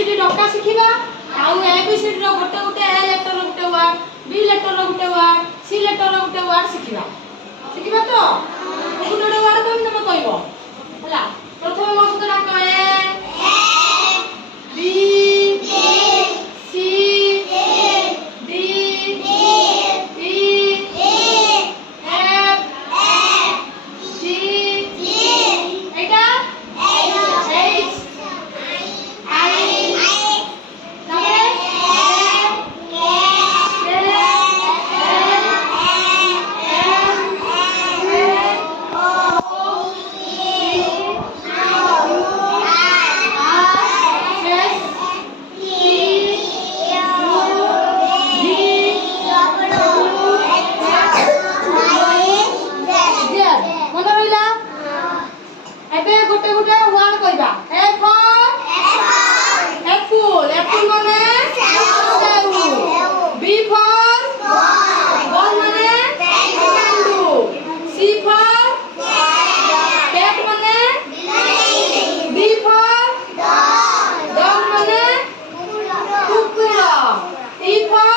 ABCD डक्का शिखिबा आउ ABCD रो गोटे गोटे A लेटर रो गोटे वर्ड B लेटर रो गोटे वर्ड C लेटर रो गोटे वर्ड शिखिबा शिखिबा तो गोटे गोटे वर्ड कम तमे कहबो हला प्रथम मो सହିତ डाक A B C D E F G Etah H गोटे गोटे वर्ड कहबा A for apple apple माने सेव B for ball माने kangaroo C for cat माने D for dog माने कुकुरा E for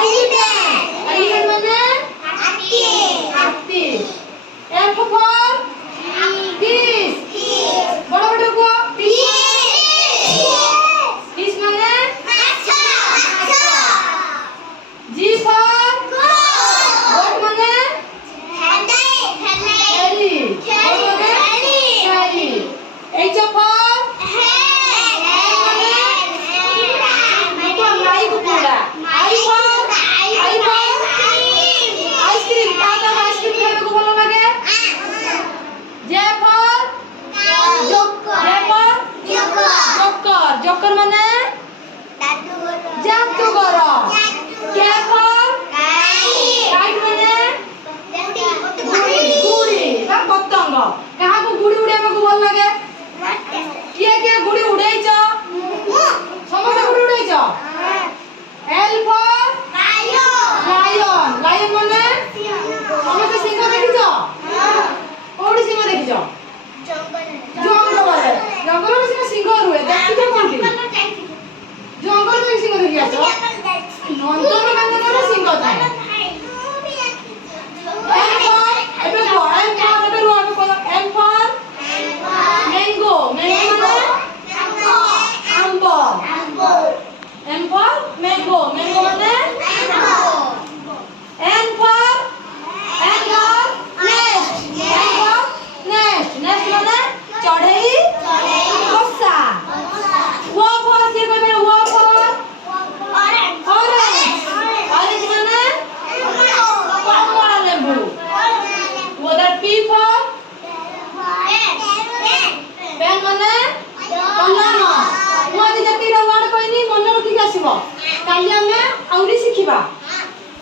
elephant elephant माने हाथी F for fish बड़ा बड़ा को fish माने G for goat माने छेली छेली H for लाई कुकुरा I for आइसक्रीम काका आइसक्रीम खाने को बोलो लगे J for जोकर जोकर माने जादूगर K for काइट माने गुड़ी बा पतंग कहा को गुड़ी उड़ाबा को भल लागे के गुड़ी उड़ाइछ समस्त गुड़ी उड़ाइछ L for लायन लायन माने समस्त सिंह देखिछ कोडी सिंह देखिछ जंगल में सिंह रुए देखिछ कोनटी जंगल में सिंह देखि आछो नंदन कानन रे सिंह थाए M for mango mango माने आंबो M for mango mango माने N for nest nest माने चढ़ई बसा वो for के कहबे वो for orange माने कमला लेबू वो द P for पेन माने कलम मो आज जति वर्ड कहनी मन रखि आसीबो काली हमें आउरी शिखिबा।